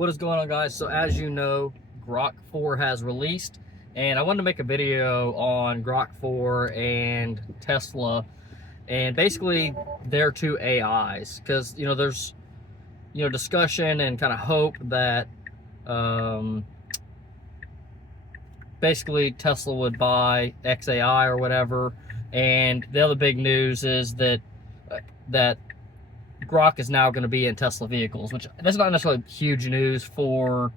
What is going on, guys? So as you know, Grok 4 has released, and I wanted to make a video on Grok 4 and Tesla, and basically their two AIs, because there's discussion and kind of hope that basically Tesla would buy XAI or whatever, and the other big news is that Grok is now going to be in Tesla vehicles, which that's not necessarily huge news for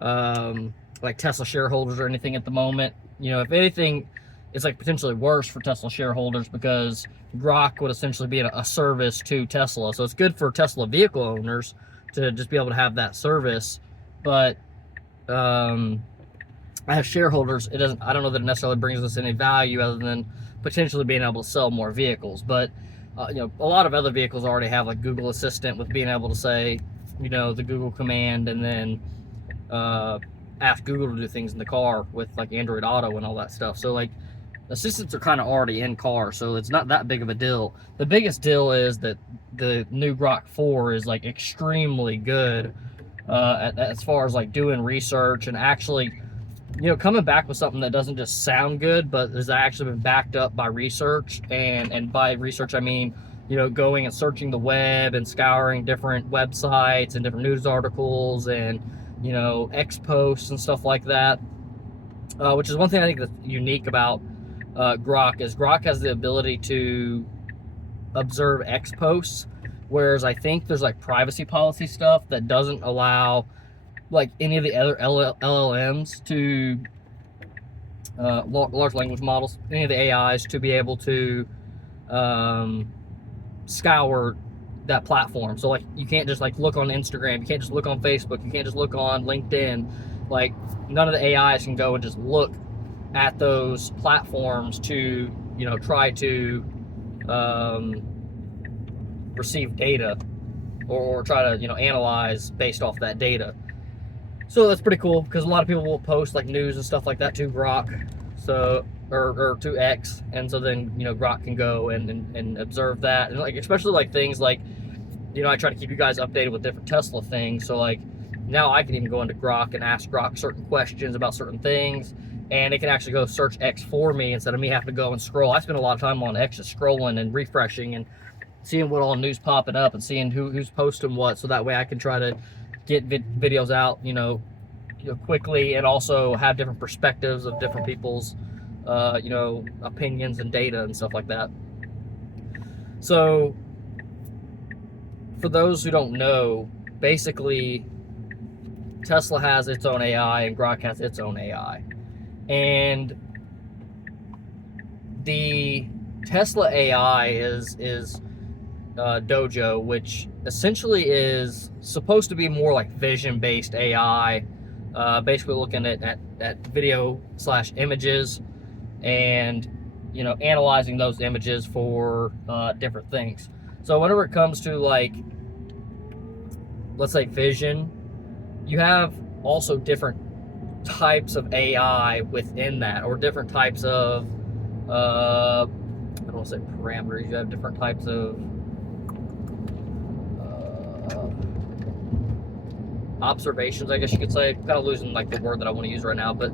like Tesla shareholders or anything at the moment. If anything, it's like potentially worse for Tesla shareholders because Grok would essentially be a service to Tesla. So it's good for Tesla vehicle owners to just be able to have that service. But as shareholders, it doesn't. I don't know that it necessarily brings us any value other than potentially being able to sell more vehicles. But a lot of other vehicles already have like Google Assistant with being able to say, the Google command and then ask Google to do things in the car with like Android Auto and all that stuff. So like assistants are kind of already in cars, so it's not that big of a deal. The biggest deal is that the new Grok 4 is like extremely good as far as like doing research and actually coming back with something that doesn't just sound good, but has actually been backed up by research. And by research, I mean, going and searching the web and scouring different websites and different news articles and, X posts and stuff like that. Which is one thing I think that's unique about Grok is Grok has the ability to observe X posts, whereas I think there's like privacy policy stuff that doesn't allow like any of the other LLMs to large language models, any of the AIs to be able to scour that platform. So like you can't just like look on Instagram, you can't just look on Facebook, you can't just look on LinkedIn. Like none of the AIs can go and just look at those platforms to try to receive data or try to analyze based off that data. So that's pretty cool because a lot of people will post like news and stuff like that to Grok, so or to X, and so then Grok can go and observe that, and like especially like things like I try to keep you guys updated with different Tesla things. So like now I can even go into Grok and ask Grok certain questions about certain things, and it can actually go search X for me instead of me having to go and scroll. I spend a lot of time on X just scrolling and refreshing and seeing what all news popping up and seeing who's posting what, so that way I can try to get videos out quickly and also have different perspectives of different people's opinions and data and stuff like that. So for those who don't know, basically Tesla has its own AI and Grok has its own AI, and the Tesla AI is Dojo, which essentially is supposed to be more like vision-based AI, basically looking at video / images and analyzing those images for different things. So whenever it comes to like, let's say vision, you have also different types of AI within that, or different types of I don't want to say parameters. You have different types of observations, I guess you could say. I'm kind of losing like the word that I want to use right now, but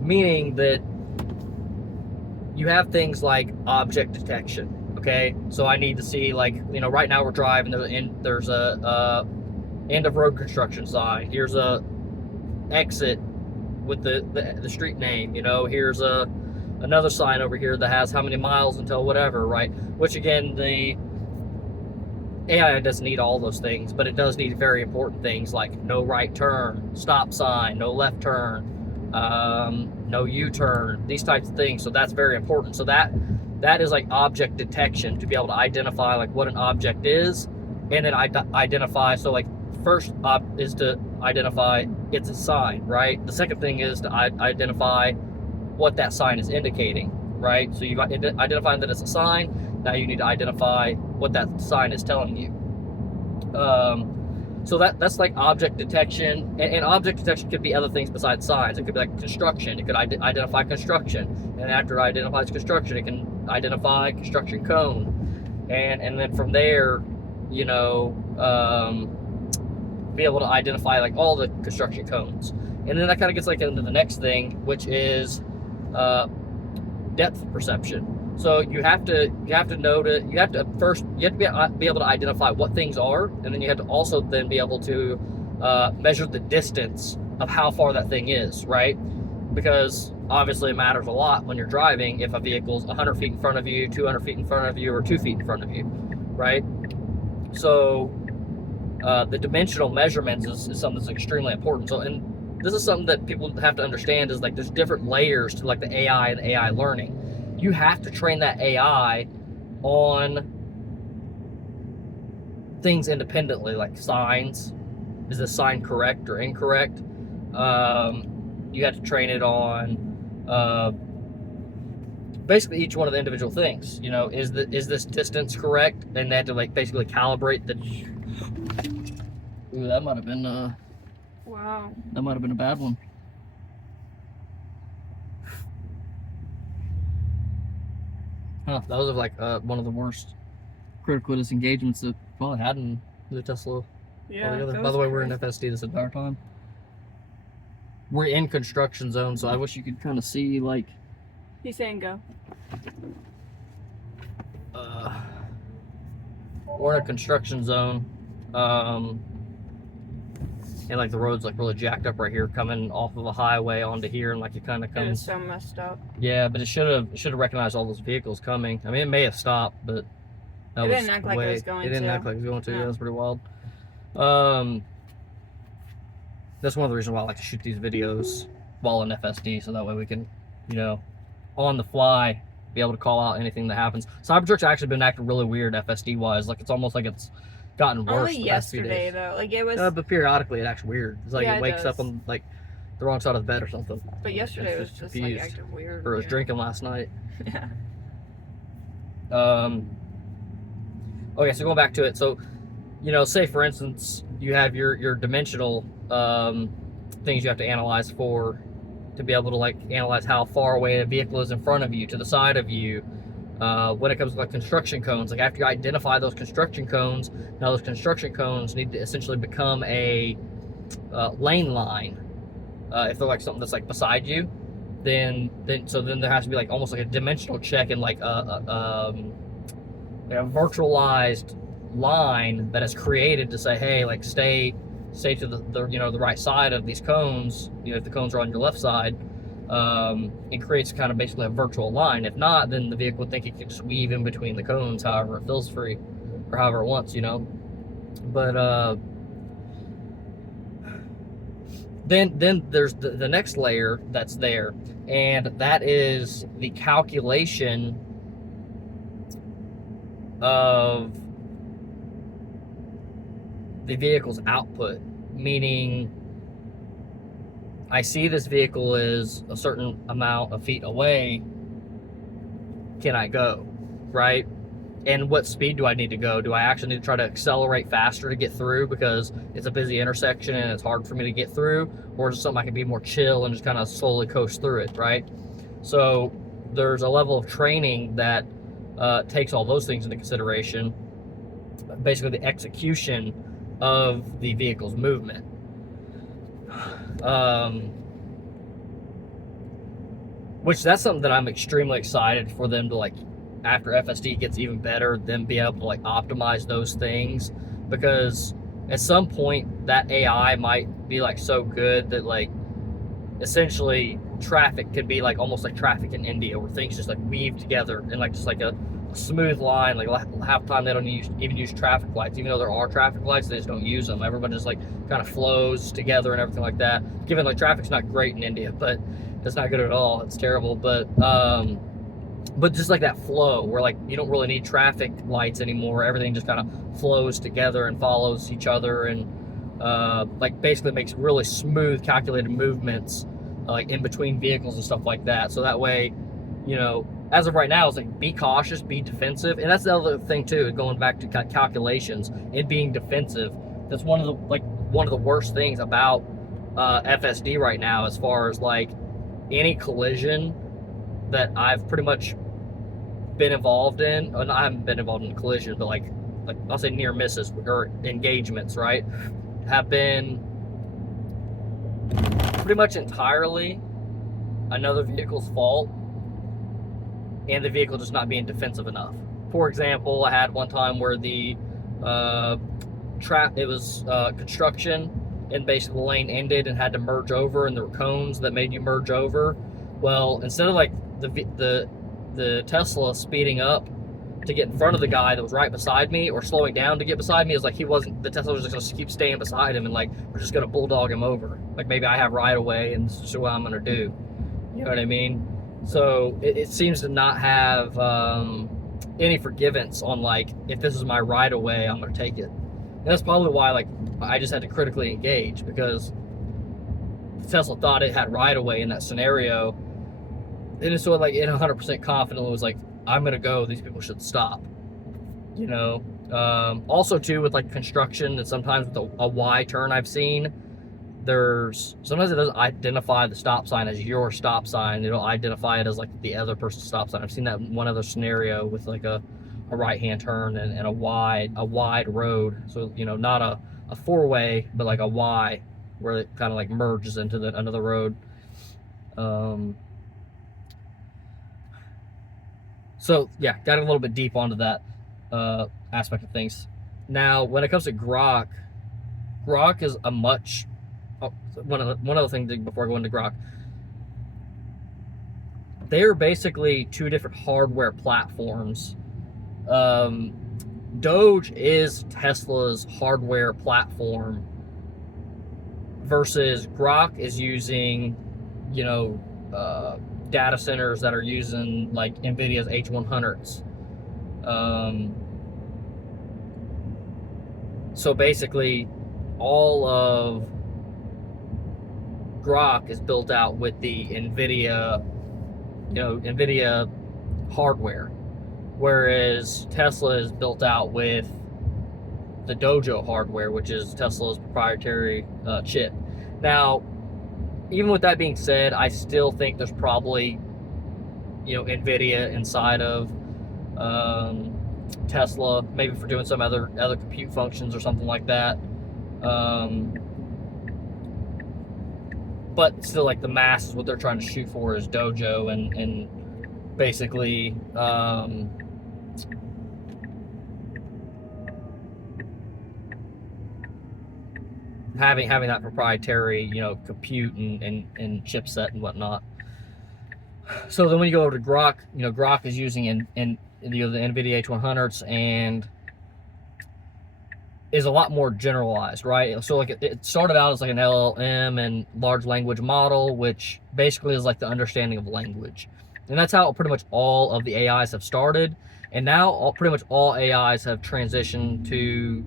meaning that you have things like object detection. Okay, so I need to see like right now we're driving, there's a end of road construction sign. Here's a exit with the street name. Here's another sign over here that has how many miles until whatever, right? Which again, the AI doesn't need all those things, but it does need very important things like no right turn, stop sign, no left turn, no U-turn, these types of things. So that's very important. So that is like object detection, to be able to identify like what an object is, and then identify. So like first is to identify it's a sign, right? The second thing is to identify what that sign is indicating, right? So you've identified that it's a sign. Now you need to identify what that sign is telling you. So that's like object detection, and object detection could be other things besides signs. It could be like construction. It could identify construction, and after it identifies construction, it can identify construction cone, and then from there, be able to identify like all the construction cones. And then that kind of gets like into the next thing, which is depth perception. So you have to be able to identify what things are, and then you have to also then be able to measure the distance of how far that thing is, right? Because obviously it matters a lot when you're driving if a vehicle's 100 feet in front of you, 200 feet in front of you, or 2 feet in front of you, right? So the dimensional measurements is something that's extremely important. So, and this is something that people have to understand is like there's different layers to like the AI and AI learning. You have to train that AI on things independently, like signs. Is this sign correct or incorrect? You have to train it on basically each one of the individual things. You know, is this distance correct? And they have to like basically calibrate the. Ooh, that might have been wow. That might have been a bad one. Huh, that was like one of the worst critical disengagements that we've probably had in the Tesla. Yeah. By the way, we're in FSD this entire time. We're in construction zone, so I wish you could kind of see like. He's saying go. We're in a construction zone, and like the road's like really jacked up right here, coming off of a highway onto here, and like it kind of comes. It is so messed up. Yeah, but it should have recognized all those vehicles coming. I mean, it may have stopped, but it didn't act like it was going to. It didn't act like it was going to. No. Yeah, that's pretty wild. That's one of the reasons why I like to shoot these videos while in FSD, so that way we can, you know, on the fly, be able to call out anything that happens. Cybertruck's actually been acting really weird FSD wise. Like it's almost like it's gotten worse. Only yesterday though, like it was. But periodically it acts weird. It's like yeah, it wakes up on like the wrong side of the bed or something. But yesterday it was just like acting weird. Or it was drinking last night. Yeah. Okay, so going back to it, so you know, say for instance, you have your dimensional things you have to analyze for to be able to like analyze how far away a vehicle is in front of you, to the side of you. When it comes to like construction cones, like after you identify those construction cones, now those construction cones need to essentially become a lane line. If they're like something that's like beside you, then there has to be like almost like a dimensional check and like a virtualized line that is created to say, hey, like stay to the you know the right side of these cones. You know, if the cones are on your left side, it creates kind of basically a virtual line. If not, then the vehicle would think it can just weave in between the cones however it feels free or however it wants, you know. But then there's the next layer that's there, and that is the calculation of the vehicle's output. Meaning, I see this vehicle is a certain amount of feet away, can I go, right? And what speed do I need to go? Do I actually need to try to accelerate faster to get through because it's a busy intersection and it's hard for me to get through? Or is it something I can be more chill and just kind of slowly coast through it, right? So there's a level of training that takes all those things into consideration. Basically the execution of the vehicle's movement. Which that's something that I'm extremely excited for them to, like, after FSD gets even better, then be able to like optimize those things, because at some point that AI might be like so good that like essentially traffic could be like almost like traffic in India, where things just like weave together and like just like a smooth line. Like half the time they don't even use traffic lights, even though there are traffic lights, they just don't use them. Everybody just like kind of flows together and everything like that. Given like traffic's not great in India, but it's not good at all. It's terrible. But just like that flow where like you don't really need traffic lights anymore. Everything just kind of flows together and follows each other, and like basically makes really smooth calculated movements like in between vehicles and stuff like that. So that way, you know, as of right now, it's like be cautious, be defensive. And that's the other thing too, going back to calculations and being defensive. That's one of the worst things about FSD right now, as far as like any collision that I've pretty much been involved in. I haven't been involved in a collision, but like I'll say near misses or engagements, right? have been pretty much entirely another vehicle's fault and the vehicle just not being defensive enough. For example, I had one time where the construction, and basically the lane ended and had to merge over, and there were cones that made you merge over. Well, instead of like the Tesla speeding up to get in front of the guy that was right beside me, or slowing down to get beside me, is like the Tesla was just gonna keep staying beside him, and like we're just gonna bulldog him over. Like maybe I have right of way, and this is what I'm gonna do. You know what I mean? So it seems to not have any forgiveness on like, if this is my right of way, I'm gonna take it. And that's probably why like I just had to critically engage, because Tesla thought it had right of way in that scenario, and it's sort of like in 100% confident it was like, I'm gonna go, these people should stop. You know, also too with like construction, and sometimes with a Y turn I've seen, sometimes it doesn't identify the stop sign as your stop sign. It'll identify it as like the other person's stop sign. I've seen that in one other scenario with like a right-hand turn and a wide road. So, you know, not a four-way, but like a Y, where it kind of like merges into another road. So yeah, got a little bit deep onto that aspect of things. Now, when it comes to Grok is a much one other thing before I go into Grok. They're basically two different hardware platforms. Doge is Tesla's hardware platform, versus Grok is using, you know, data centers that are using like NVIDIA's H100s. So basically, all of Grok is built out with the NVIDIA hardware, whereas Tesla is built out with the Dojo hardware, which is Tesla's proprietary chip. Now, even with that being said, I still think there's probably, you know, NVIDIA inside of Tesla, maybe for doing some other compute functions or something like that. But still, like, the mass is what they're trying to shoot for is Dojo, and basically having that proprietary, you know, compute and chipset and whatnot. So then when you go over to Grok, you know, Grok is using the NVIDIA H100s and is a lot more generalized, right? So like it started out as like an LLM and large language model, which basically is like the understanding of language. And that's how pretty much all of the AIs have started. And now pretty much all AIs have transitioned to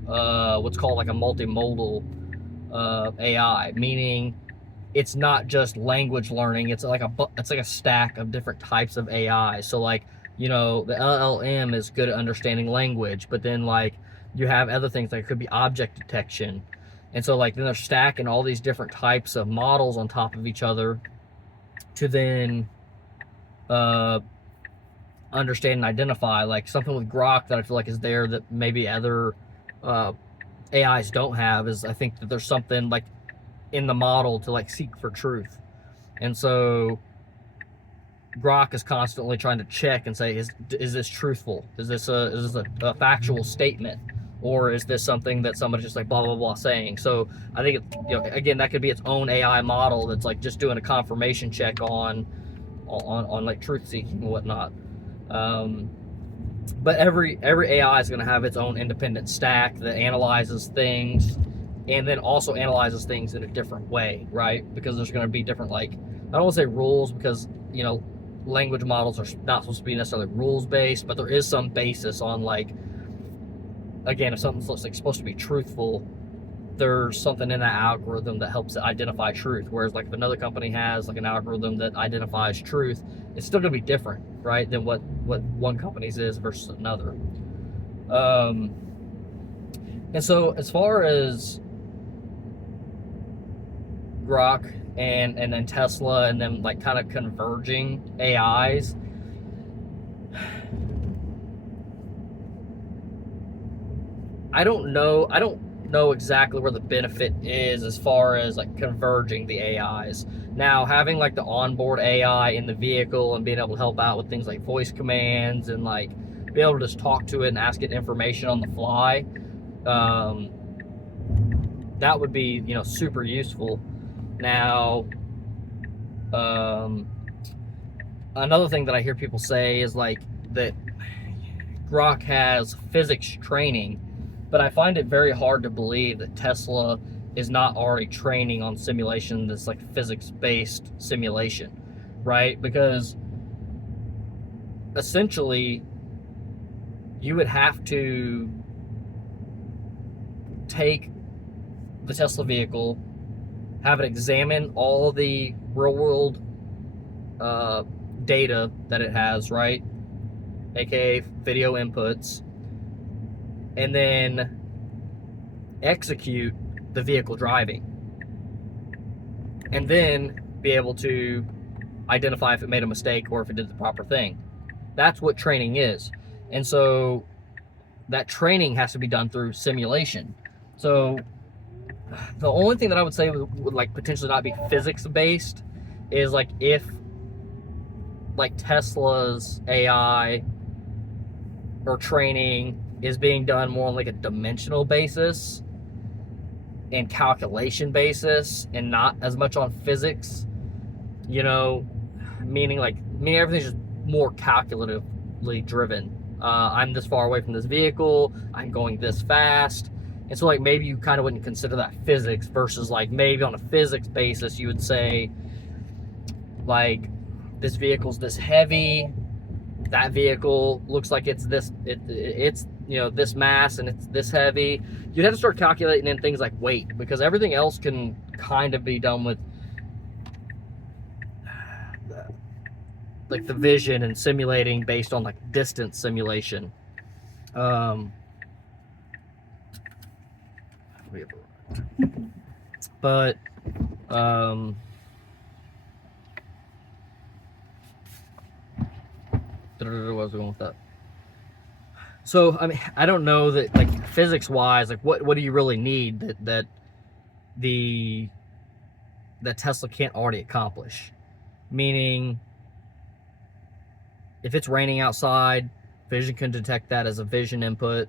what's called like a multimodal AI, meaning it's not just language learning. It's like a stack of different types of AI. So like, you know, the LLM is good at understanding language, but then like you have other things like it could be object detection. And so like then they're stacking all these different types of models on top of each other to then understand and identify. Like something with Grok that I feel like is there that maybe other AIs don't have is, I think that there's something like in the model to like seek for truth. And so Grok is constantly trying to check and say, is this truthful? Is this a factual statement? Or is this something that somebody's just like blah, blah, blah saying? So I think, you know, again, that could be its own AI model that's like just doing a confirmation check on like truth seeking and whatnot. But every AI is going to have its own independent stack that analyzes things and then also analyzes things in a different way, right? Because there's going to be different, like, I don't want to say rules, because, you know, language models are not supposed to be necessarily rules based, but there is some basis on, like, again, if something's like supposed to be truthful, there's something in that algorithm that helps it identify truth. Whereas like if another company has like an algorithm that identifies truth, it's still going to be different, right, than what one company's is versus another. And so as far as Grok and then Tesla and then like kind of converging AIs, I don't know. know exactly where the benefit is as far as like converging the AIs. Now, having like the onboard AI in the vehicle and being able to help out with things like voice commands and like be able to just talk to it and ask it information on the fly, that would be, you know, super useful. Now, another thing that I hear people say is like that Grok has physics training, but I find it very hard to believe that Tesla is not already training on simulation that's like physics-based simulation, right? Because essentially you would have to take the Tesla vehicle, have it examine all the real-world data that it has, right? AKA video inputs, and then execute the vehicle driving, and then be able to identify if it made a mistake or if it did the proper thing. That's what training is. And so that training has to be done through simulation. So the only thing that I would say would like potentially not be physics based is like if like Tesla's AI or training is being done more on like a dimensional basis and calculation basis and not as much on physics, you know, meaning everything's just more calculatively driven. I'm this far away from this vehicle, I'm going this fast, and so like maybe you kind of wouldn't consider that physics versus like maybe on a physics basis you would say like this vehicle's this heavy, that vehicle looks like it's this, it's you know this mass and it's this heavy. You'd have to start calculating in things like weight, because everything else can kind of be done with like the vision and simulating based on like distance simulation. But where was I going with that? So I mean, I don't know that like physics wise, like what do you really need that Tesla can't already accomplish? Meaning, if it's raining outside, vision can detect that as a vision input.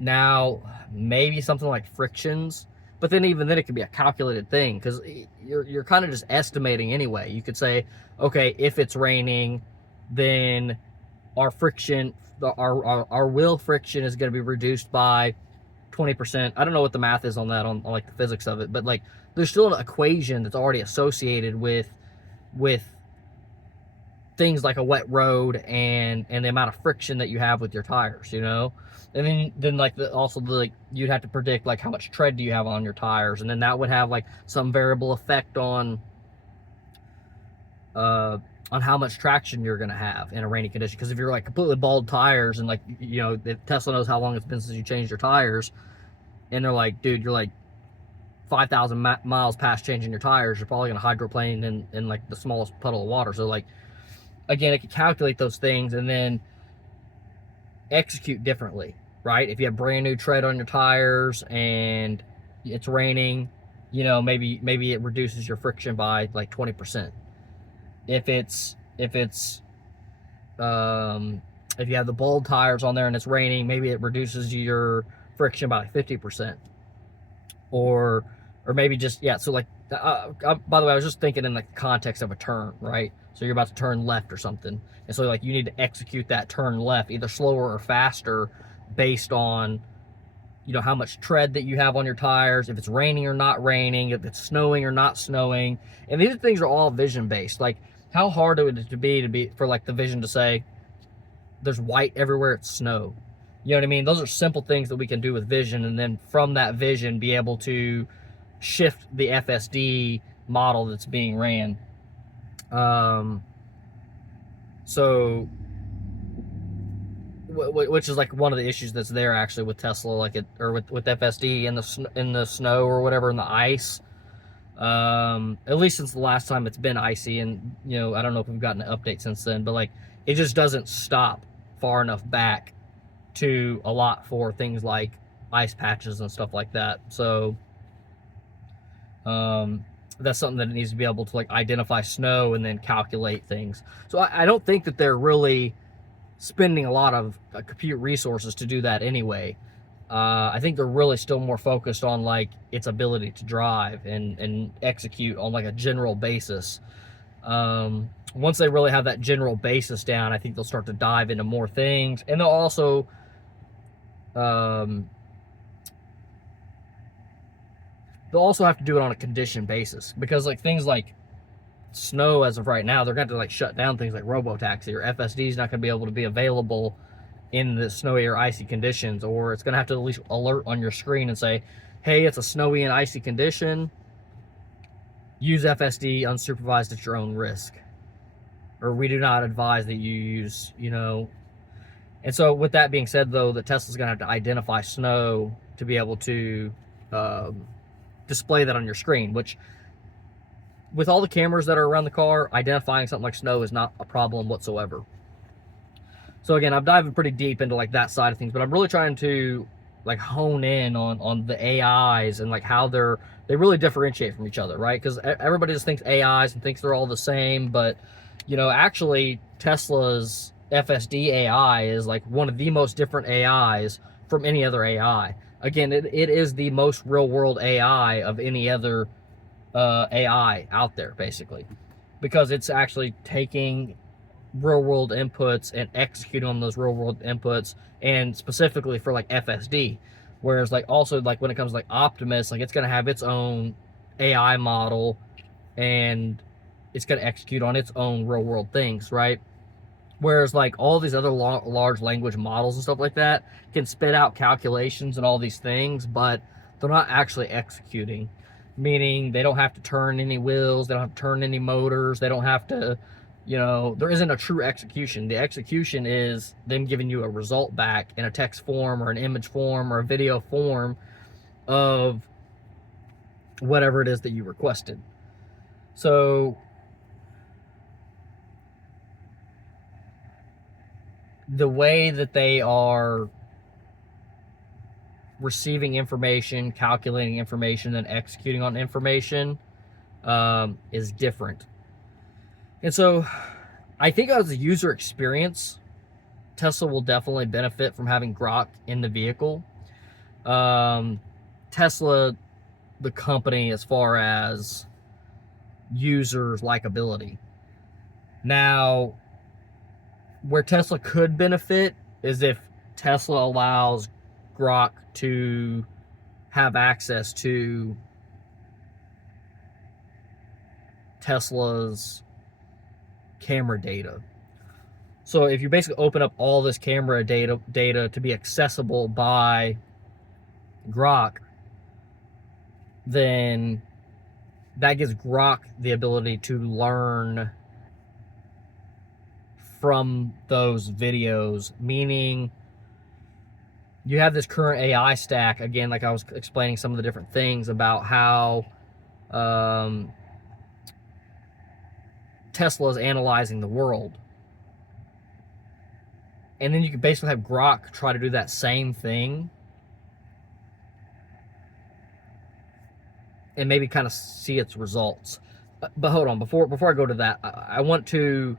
Now maybe something like frictions, but then even then it could be a calculated thing, because you're kind of just estimating anyway. You could say, okay, if it's raining, then our friction, our wheel friction is going to be reduced by 20%. I don't know what the math is on that, on like the physics of it, but like there's still an equation that's already associated with things like a wet road and the amount of friction that you have with your tires, you know. And then like like you'd have to predict like how much tread do you have on your tires, and then that would have like some variable effect on how much traction you're gonna have in a rainy condition. Because if you're like completely bald tires and like, you know, Tesla knows how long it's been since you changed your tires, and they're like, dude, you're like 5,000 miles past changing your tires, you're probably gonna hydroplane in like the smallest puddle of water. So like, again, it can calculate those things and then execute differently, right? If you have brand new tread on your tires and it's raining, you know, maybe it reduces your friction by like 20%. If you have the bald tires on there and it's raining, maybe it reduces your friction by 50%. Or maybe just, yeah, so like, by the way, I was just thinking in the context of a turn, right? So you're about to turn left or something, and so like you need to execute that turn left either slower or faster based on, you know, how much tread that you have on your tires, if it's raining or not raining, if it's snowing or not snowing. And these things are all vision based. Like, how hard would it be for like the vision to say there's white everywhere, it's snow? You know what I mean? Those are simple things that we can do with vision, and then from that vision be able to shift the FSD model that's being ran. So, which is like one of the issues that's there actually with Tesla, like with FSD in the snow or whatever, in the ice. At least since the last time it's been icy, and you know, I don't know if we've gotten an update since then, but like it just doesn't stop far enough back to a lot for things like ice patches and stuff like that. So that's something that it needs to be able to like identify snow and then calculate things. So I don't think that they're really spending a lot of compute resources to do that anyway. I think they're really still more focused on like its ability to drive and execute on like a general basis. Once they really have that general basis down, I think they'll start to dive into more things, and they'll also have to do it on a condition basis, because like things like snow, as of right now, they're going to like shut down things like robotaxi, or FSD is not going to be able to be available in the snowy or icy conditions, or it's going to have to at least alert on your screen and say, hey, it's a snowy and icy condition, use FSD unsupervised at your own risk, or we do not advise that you use, And so with that being said, though, the Tesla's going to have to identify snow to be able to display that on your screen, which with all the cameras that are around the car, identifying something like snow is not a problem whatsoever. So again, I'm diving pretty deep into like that side of things, but I'm really trying to like hone in on the AIs and like how they really differentiate from each other, right? Because everybody just thinks AIs and thinks they're all the same, but actually Tesla's FSD AI is like one of the most different AIs from any other AI. Again, it is the most real world AI of any other AI out there, basically, because it's actually taking real world inputs and executing on those real world inputs, and specifically for like FSD. Whereas like also like when it comes to like Optimus, like it's going to have its own AI model and it's going to execute on its own real world things, right? Whereas like all these other large language models and stuff like that can spit out calculations and all these things, but they're not actually executing, meaning they don't have to turn any wheels, they don't have to turn any motors, they don't have to, there isn't a true execution. The execution is them giving you a result back in a text form or an image form or a video form of whatever it is that you requested. So the way that they are receiving information, calculating information, and executing on information is different. And so I think as a user experience, Tesla will definitely benefit from having Grok in the vehicle. Tesla, the company, as far as users' likability. Now, where Tesla could benefit is if Tesla allows Grok to have access to Tesla's camera data. So if you basically open up all this camera data to be accessible by Grok, then that gives Grok the ability to learn from those videos, meaning you have this current AI stack, again, like I was explaining some of the different things about how Tesla is analyzing the world. And then you can basically have Grok try to do that same thing and maybe kind of see its results. But hold on, before I go to that, I want to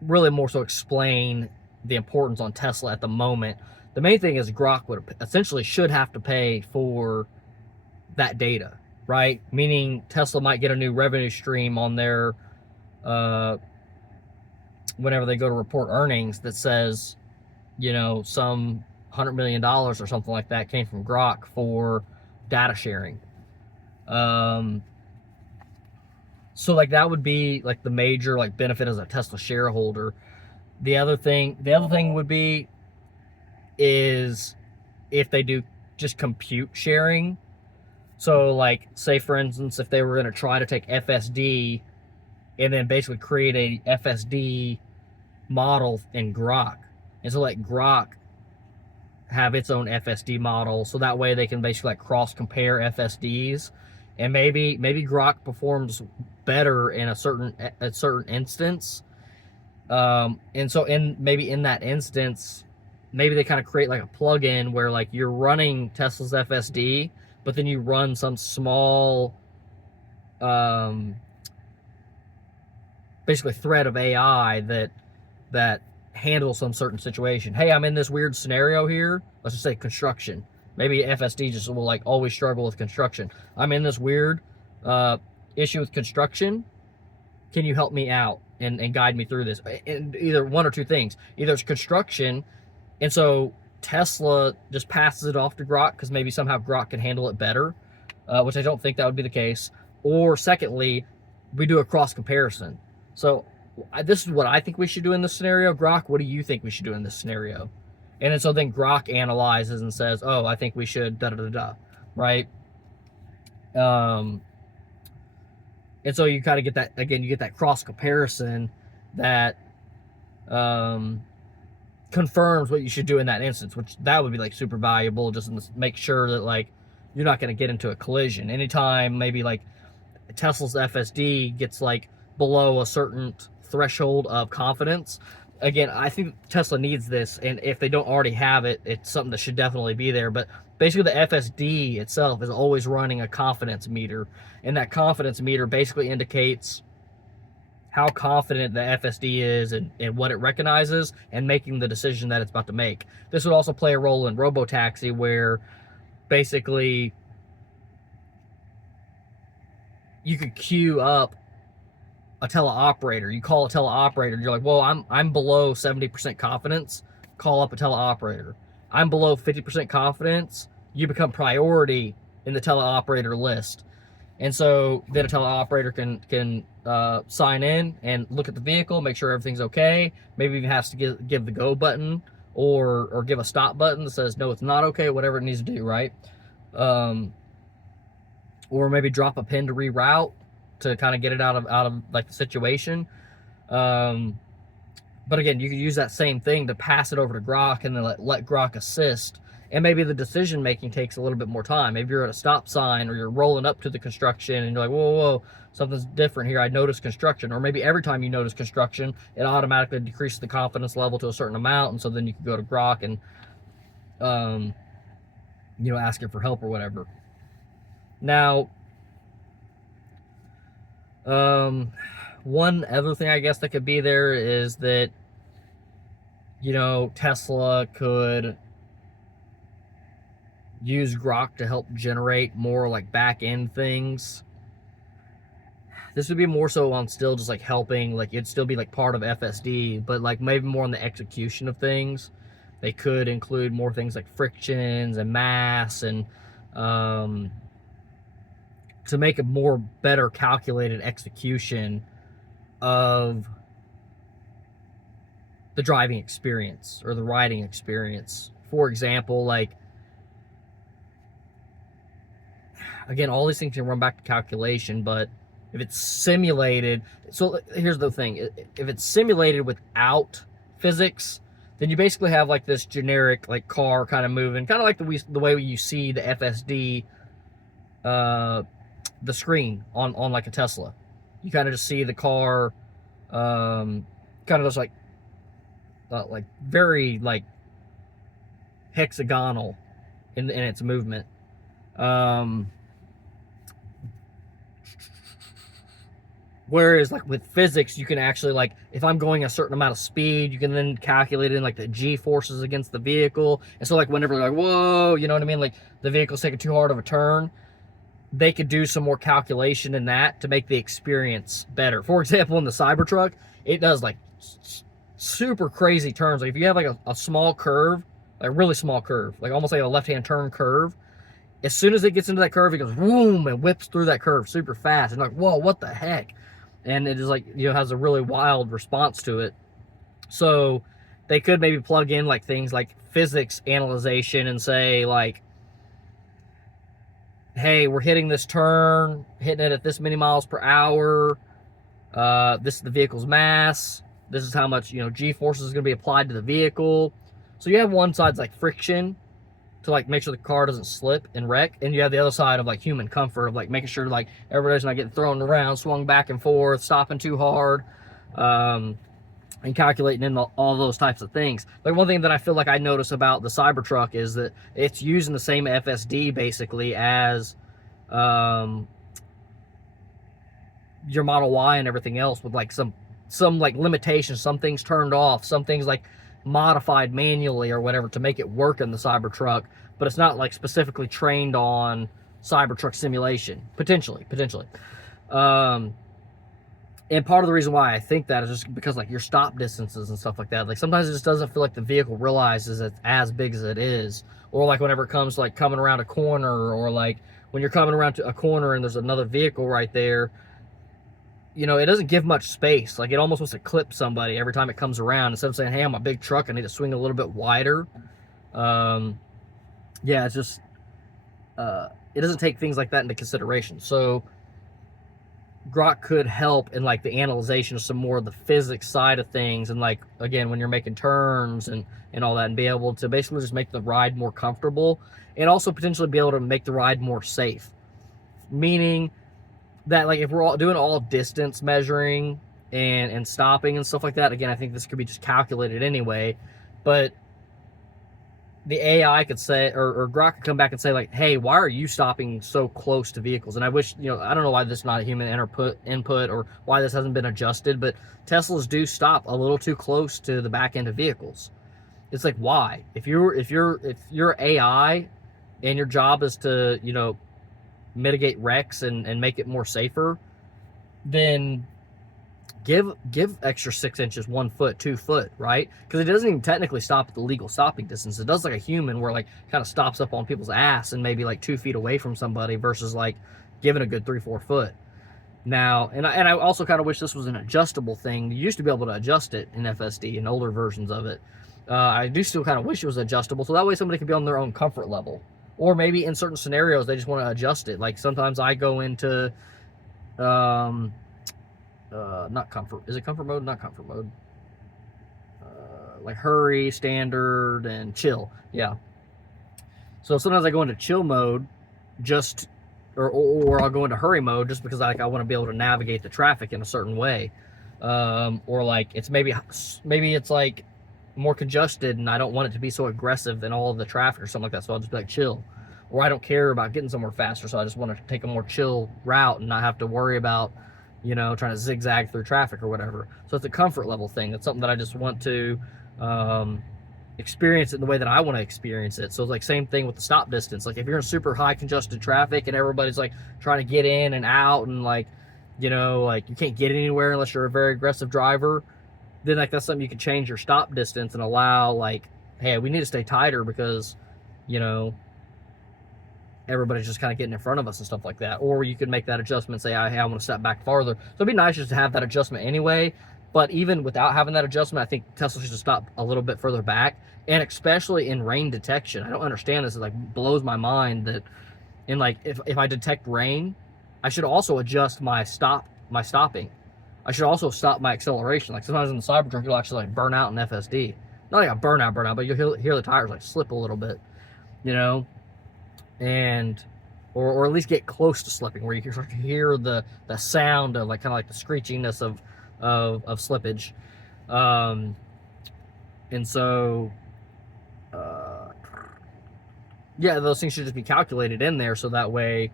really more so explain the importance on Tesla at the moment. The main thing is Grok would essentially should have to pay for that data, right? Meaning Tesla might get a new revenue stream on their whenever they go to report earnings that says, some $100 million or something like that came from Grok for data sharing. So like that would be like the major like benefit as a Tesla shareholder. The other thing would be is if they do just compute sharing. So like say for instance, if they were going to try to take FSD and then basically create a FSD model in Grok, and so let Grok have its own FSD model, so that way they can basically like cross compare FSDs, and maybe Grok performs better in a certain instance, and so maybe in that instance maybe they kind of create like a plug-in where like you're running Tesla's FSD, but then you run some small basically thread of AI that handles some certain situation. Hey, I'm in this weird scenario here. Let's just say construction. Maybe FSD just will like always struggle with construction. I'm in this weird issue with construction. Can you help me out and guide me through this? And either one or two things. Either it's construction, and so Tesla just passes it off to Grok because maybe somehow Grok can handle it better, which I don't think that would be the case. Or secondly, we do a cross comparison. So this is what I think we should do in this scenario. Grok, what do you think we should do in this scenario? And so then Grok analyzes and says, oh, I think we should da-da-da-da, right? And so you kind of get that, again, you get that cross comparison that confirms what you should do in that instance, which that would be like super valuable, just to make sure that like you're not going to get into a collision. Anytime maybe like Tesla's FSD gets like below a certain threshold of confidence, again, I think Tesla needs this, and if they don't already have it, it's something that should definitely be there. But basically the FSD itself is always running a confidence meter, and that confidence meter basically indicates how confident the FSD is and what it recognizes and making the decision that it's about to make. This would also play a role in robotaxi, where basically you could queue up a teleoperator. You call a teleoperator, and you're like, well, I'm below 70% confidence, call up a teleoperator. I'm below 50% confidence, you become priority in the teleoperator list. And so then a teleoperator can sign in and look at the vehicle, make sure everything's okay, maybe even has to give the go button or give a stop button that says, no, it's not okay, whatever it needs to do, right? Or maybe drop a pin to reroute to kind of get it out of like the situation. But again, you could use that same thing to pass it over to Grok and then let Grok assist. And maybe the decision making takes a little bit more time. Maybe you're at a stop sign or you're rolling up to the construction and you're like, whoa, something's different here. I noticed construction. Or maybe every time you notice construction, it automatically decreases the confidence level to a certain amount. And so then you can go to Grok and, ask it for help or whatever. Now, one other thing I guess that could be there is that, Tesla could use Grok to help generate more like back end things. This would be more so on still just like helping, like it'd still be like part of FSD, but like maybe more on the execution of things. They could include more things like frictions and mass and to make a more better calculated execution of the driving experience or the riding experience. For example, like, again, all these things can run back to calculation, but if it's simulated, so here's the thing, if it's simulated without physics, then you basically have like this generic like car kind of moving, kind of like the way you see the FSD, the screen on like a Tesla. You kind of just see the car, kind of just like very like hexagonal in its movement. Whereas like with physics, you can actually like, if I'm going a certain amount of speed, you can then calculate in like the G forces against the vehicle. And so like whenever like, whoa, you know what I mean? Like the vehicle's taking too hard of a turn, they could do some more calculation in that to make the experience better. For example, in the Cybertruck, it does like super crazy turns. Like if you have like a small curve, like a really small curve, like almost like a left-hand turn curve, as soon as it gets into that curve, it goes boom and whips through that curve super fast. And like, whoa, what the heck? And it is like, has a really wild response to it. So they could maybe plug in like things like physics analyzation and say like, hey, we're hitting this turn, hitting it at this many miles per hour. This is the vehicle's mass. This is how much, G-forces is going to be applied to the vehicle. So you have one side's like friction to like make sure the car doesn't slip and wreck, and you have the other side of like human comfort of like making sure like everybody's not getting thrown around, swung back and forth, stopping too hard. and calculating in all those types of things. Like one thing that I feel like I notice about the Cybertruck is that it's using the same FSD basically as your Model Y and everything else, with like some like limitations, some things turned off, some things like modified manually or whatever to make it work in the Cybertruck, but it's not like specifically trained on Cybertruck simulation. Potentially. And part of the reason why I think that is just because like your stop distances and stuff like that, like sometimes it just doesn't feel like the vehicle realizes it's as big as it is. Or like whenever it comes to like coming around a corner, or like when you're coming around to a corner and there's another vehicle right there, you know, it doesn't give much space. Like it almost wants to clip somebody every time it comes around. Instead of saying, hey, I'm a big truck, I need to swing a little bit wider. Yeah, it's just, it doesn't take things like that into consideration. So Grok could help in like the analyzation of some more of the physics side of things, and like again when you're making turns and all that, and be able to basically just make the ride more comfortable, and also potentially be able to make the ride more safe. Meaning that like if we're all doing all distance measuring and stopping and stuff like that, again I think this could be just calculated anyway, but the AI could say, or Grok could come back and say like, hey, why are you stopping so close to vehicles? And I wish, you know, I don't know why this is not a human input or why this hasn't been adjusted, but Teslas do stop a little too close to the back end of vehicles. It's like, why? If you're AI and your job is to, you know, mitigate wrecks and make it more safer, then give extra 6 inches, 1 foot, 2 foot, right? Because it doesn't even technically stop at the legal stopping distance. It does like a human, where like kind of stops up on people's ass and maybe like 2 feet away from somebody, versus like giving a good 3-4 foot. Now, and I also kind of wish this was an adjustable thing. You used to be able to adjust it in FSD in older versions of it. I do still kind of wish it was adjustable, so that way somebody could be on their own comfort level. Or maybe in certain scenarios they just want to adjust it. Like sometimes I go into not comfort. Is it comfort mode? Not comfort mode. Like hurry, standard, and chill. Yeah. So sometimes I go into chill mode, just, or I'll go into hurry mode just because I want to be able to navigate the traffic in a certain way. Or like it's maybe it's like more congested and I don't want it to be so aggressive than all of the traffic or something like that. So I'll just be like chill. Or I don't care about getting somewhere faster, so I just want to take a more chill route and not have to worry about, you know, trying to zigzag through traffic or whatever. So it's a comfort level thing. It's something that I just want to experience it in the way that I want to experience it. So it's like same thing with the stop distance. Like if you're in super high congested traffic and everybody's like trying to get in and out, and like, you know, like you can't get anywhere unless you're a very aggressive driver, then like that's something you can change your stop distance and allow like, hey, we need to stay tighter because, you know, everybody's just kind of getting in front of us and stuff like that. Or you could make that adjustment and say, hey, I want to step back farther. So it'd be nice just to have that adjustment anyway. But even without having that adjustment, I think Tesla should stop a little bit further back. And especially in rain detection. I don't understand this. It like blows my mind that in like if I detect rain, I should also adjust my stopping. I should also stop my acceleration. Like sometimes in the Cybertruck, you'll actually like burn out in FSD. Not like a burnout, but you'll hear the tires like slip a little bit, you know? And or at least get close to slipping, where you can start to hear the sound of like kind of like the screechiness of slippage. And so yeah, those things should just be calculated in there, so that way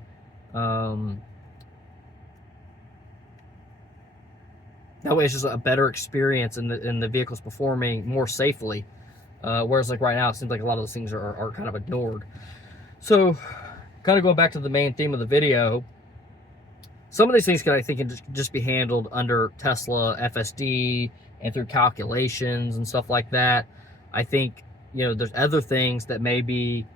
it's just a better experience, and the vehicle's performing more safely. Whereas like right now, it seems like a lot of those things are kind of ignored. So, kind of going back to the main theme of the video, some of these things I think can just be handled under Tesla FSD and through calculations and stuff like that. I think, you know, there's other things that maybe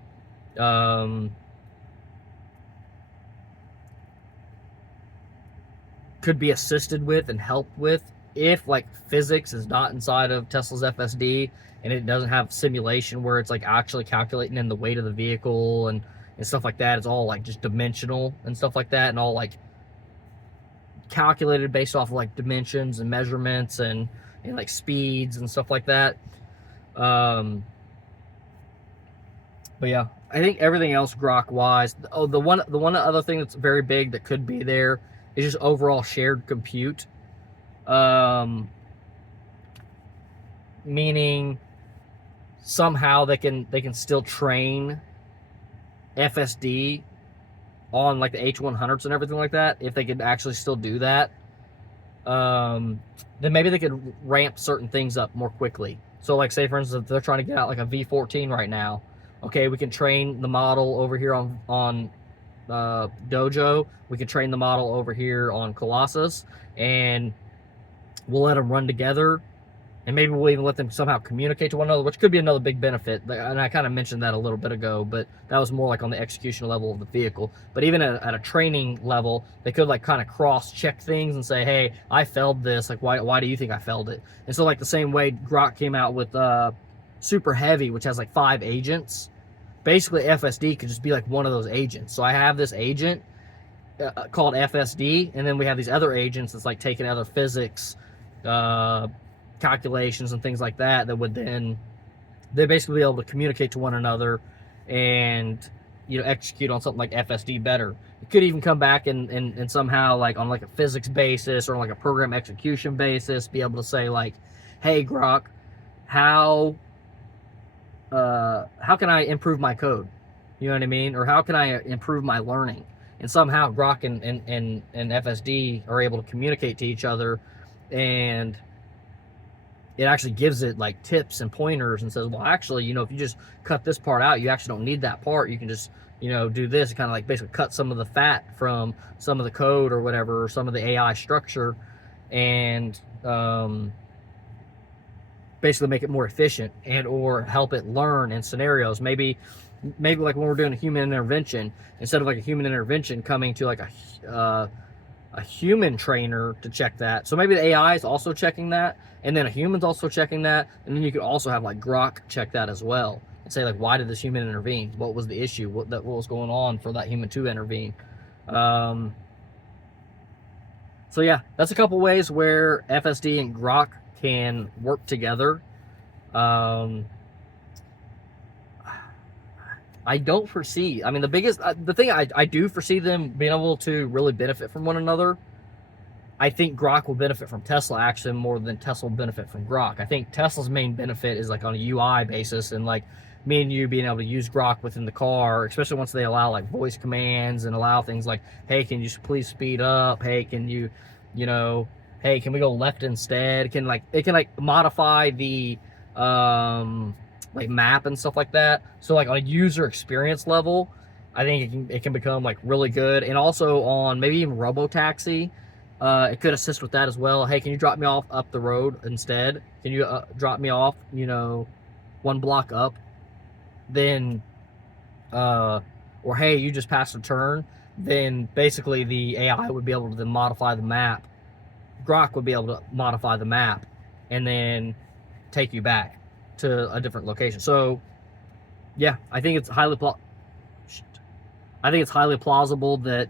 could be assisted with and helped with if like physics is not inside of Tesla's FSD and it doesn't have simulation where it's like actually calculating in the weight of the vehicle and stuff like that. It's all like just dimensional and stuff like that, and all like calculated based off of like dimensions and measurements and like speeds and stuff like that. But yeah, I think everything else Grok wise. Oh, the one other thing that's very big that could be there is just overall shared compute. meaning somehow they can still train FSD on like the H100s and everything like that. If they could actually still do that, then maybe they could ramp certain things up more quickly. So like, say for instance, if they're trying to get out like a V14 right now, okay, we can train the model over here on Dojo. We can train the model over here on Colossus, and we'll let them run together, and maybe we'll even let them somehow communicate to one another, which could be another big benefit. And I kind of mentioned that a little bit ago, but that was more like on the execution level of the vehicle. But even at a training level, they could like kind of cross-check things and say, hey, I failed this. Like, why do you think I failed it? And so like the same way Grok came out with Super Heavy, which has like 5 agents, basically FSD could just be like one of those agents. So I have this agent called FSD, and then we have these other agents that's like taking other physics calculations and things like that would then they basically be able to communicate to one another and execute on something like FSD better. It could even come back and somehow like on like a physics basis or like a program execution basis be able to say like, hey Grok, how can I improve my code? You know what I mean? Or how can I improve my learning? And somehow Grok and FSD are able to communicate to each other, and it actually gives it like tips and pointers and says, well, actually, if you just cut this part out, you actually don't need that part. You can just, do this and kind of like basically cut some of the fat from some of the code or whatever, or some of the AI structure, and basically make it more efficient and or help it learn in scenarios. Maybe like when we're doing a human intervention, instead of like a human intervention coming to like a human trainer to check that. So maybe the AI is also checking that, and then a human's also checking that, and then you could also have like Grok check that as well and say like, why did this human intervene? What was the issue? What was going on for that human to intervene? So yeah, that's a couple ways where FSD and Grok can work together. I don't foresee, I mean, the thing I do foresee them being able to really benefit from one another. I think Grok will benefit from Tesla actually more than Tesla will benefit from Grok. I think Tesla's main benefit is like on a UI basis, and like me and you being able to use Grok within the car, especially once they allow like voice commands and allow things like, hey, can you please speed up? Hey, can you, hey, can we go left instead? It can modify the like map and stuff like that. So like on a user experience level, I think it can become like really good. And also on maybe even Robotaxi, it could assist with that as well. Hey, can you drop me off up the road instead? Can you drop me off, 1 block up? Then, or hey, you just passed a turn. Then basically the AI would be able to modify the map. Grok would be able to modify the map and then take you back to a different location. So yeah, I think it's highly plausible that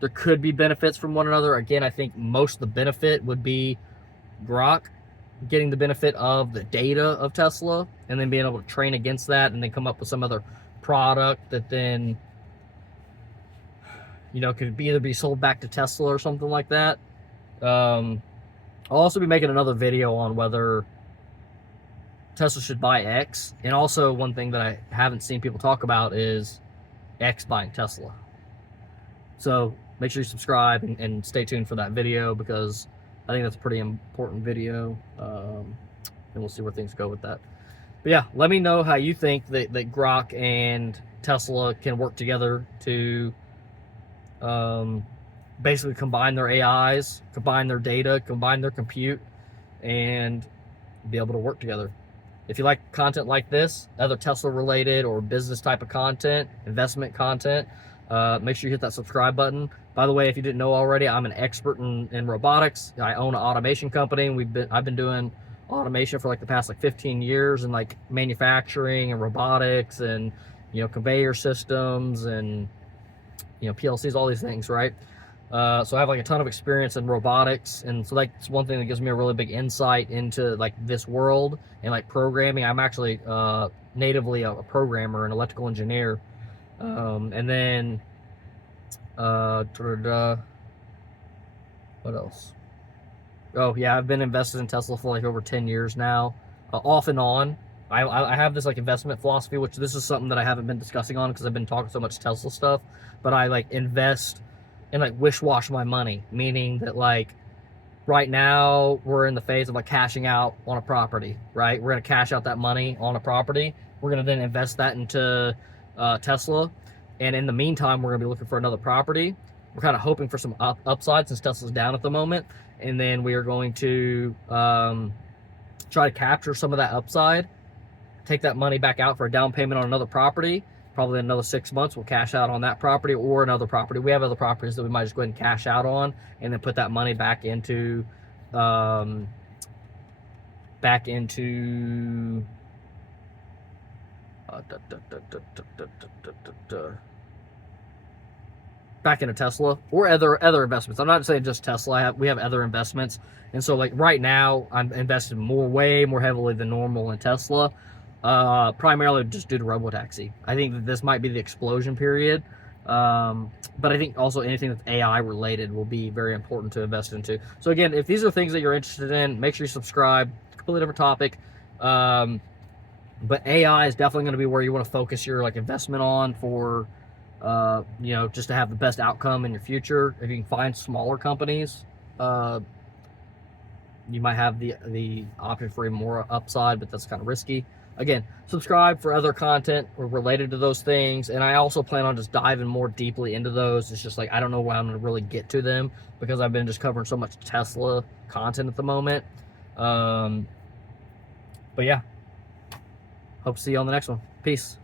there could be benefits from one another. Again, I think most of the benefit would be Grok getting the benefit of the data of Tesla and then being able to train against that and then come up with some other product that then could either be sold back to Tesla or something like that. I'll also be making another video on whether Tesla should buy X, and also one thing that I haven't seen people talk about is X buying Tesla. So make sure you subscribe and stay tuned for that video, because I think that's a pretty important video, and we'll see where things go with that. But yeah, let me know how you think that Grok and Tesla can work together to basically combine their AIs, combine their data, combine their compute, and be able to work together. If you like content like this, other Tesla related or business type of content, investment content, make sure you hit that subscribe button. By the way, if you didn't know already, I'm an expert in robotics. I own an automation company, and I've been doing automation for like the past 15 years in like manufacturing and robotics and conveyor systems and PLCs, all these things, right? So I have like a ton of experience in robotics, and so that's one thing that gives me a really big insight into like this world and like programming. I'm actually natively a programmer, an electrical engineer, and then what else? Oh yeah, I've been invested in Tesla for like over 10 years now. off and on. I have this like investment philosophy, which this is something that I haven't been discussing on because I've been talking so much Tesla stuff. But I like invest and like wish wash my money, meaning that like right now we're in the phase of like cashing out on a property, right? We're gonna cash out that money on a property. We're gonna then invest that into Tesla, and in the meantime, we're gonna be looking for another property. We're kind of hoping for some upside since Tesla's down at the moment, and then we are going to try to capture some of that upside, take that money back out for a down payment on another property. Probably in another 6 months, we'll cash out on that property or another property. We have other properties that we might just go ahead and cash out on, and then put that money back into back into Tesla or other investments. I'm not saying just Tesla. We have other investments, and so like right now, I'm invested way more heavily than normal in Tesla. Primarily just due to robotaxi. I think that this might be the explosion period, but I think also anything that's AI related will be very important to invest into. So again, if these are things that you're interested in, make sure you subscribe. Completely different topic, but AI is definitely going to be where you want to focus your like investment on for just to have the best outcome in your future. If you can find smaller companies, you might have the option for a more upside, but that's kind of risky. Again, subscribe for other content related to those things, and I also plan on just diving more deeply into those. It's just like I don't know why I'm going to really get to them because I've been just covering so much Tesla content at the moment. But yeah, hope to see you on the next one. Peace.